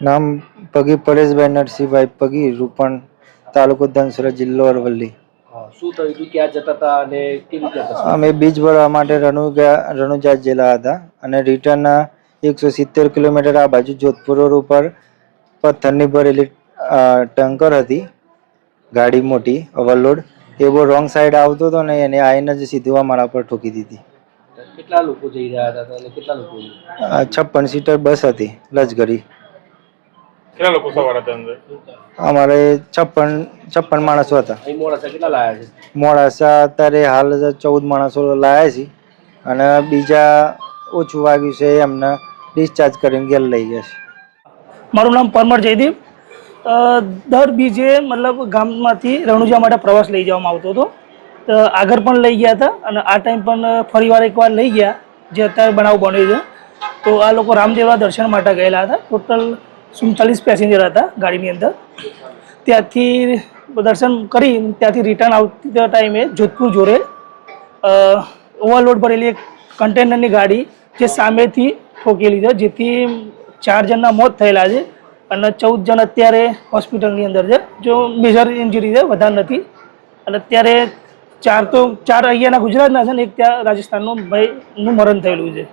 નામ પગી પરેશભાઈ નરસિંહભાઈ પગી રૂપણ તાલુકો ધનસુરા જિલ્લો અરવલ્લી. શું થયું હતું? ક્યાં જતા હતા અને કેવી રીતે અમે બીજ ભરવા માટે રણુજા રણુજા જિલ્લા હતા અને રિટર્ન એકસો સિત્તેર કિલોમીટર આ બાજુ જોધપુર રોડ ઉપર પથ્થરની ભરેલી ટંકર હતી ગાડી મોટી ઓવરલોડ એ બહુ રોંગ સાઈડ આવતો હતો ને એને આવીને જ સીધું અમારા પર ઠોકી દીધી. કેટલા લોકો જઈ રહ્યા હતા? કેટલા લોકો છપ્પન સીટર બસ હતી લશ્કરી. કેટલા લોકો સવાર હતા અંદર? અમારે છપ્પન છપ્પન માણસો હતા. મોડાસા કેટલા લાયા છે? મોડાસા અત્યારે હાલ ચૌદ માણસો લાયા છે. અને બીજા ઓછું વાગ્યું છે એમને ડિસ્ચાર્જ કરીને ઘેર લઈ ગયા છે. મારું નામ પરમર જયદીપ. અ, દર બીજે મતલબ ગામમાંથી રણુજા માટે પ્રવાસ લઈ જવામાં આવતો હતો. તો આગળ પણ લઈ ગયા હતા અને આ ટાઈમ પણ ફરીવાર એકવાર લઈ ગયા. જે અત્યારે બનાવ બન્યો છે. તો આ લોકો રામદેવરા દર્શન માટે ગયેલા હતા. ટોટલ સુડતાલીસ પેસેન્જર હતા ગાડીની અંદર. ત્યાંથી દર્શન કરી, ત્યાંથી રિટર્ન આવતી ટાઈમે જોધપુર જોડે ઓવરલોડ ભરેલી એક કન્ટેનરની ગાડી જે સામેથી ઠોકેલી છે, જેથી ચાર જણના મોત થયેલા છે અને ચૌદ જણ અત્યારે હોસ્પિટલની અંદર છે, જો મેજર ઇન્જરી છે, વધારે નથી. અને અત્યારે ચાર તો ચાર અહીંયાના ગુજરાતના છે ને, એક ત્યાં રાજસ્થાનનું ભાઈનું મરણ થયેલું છે.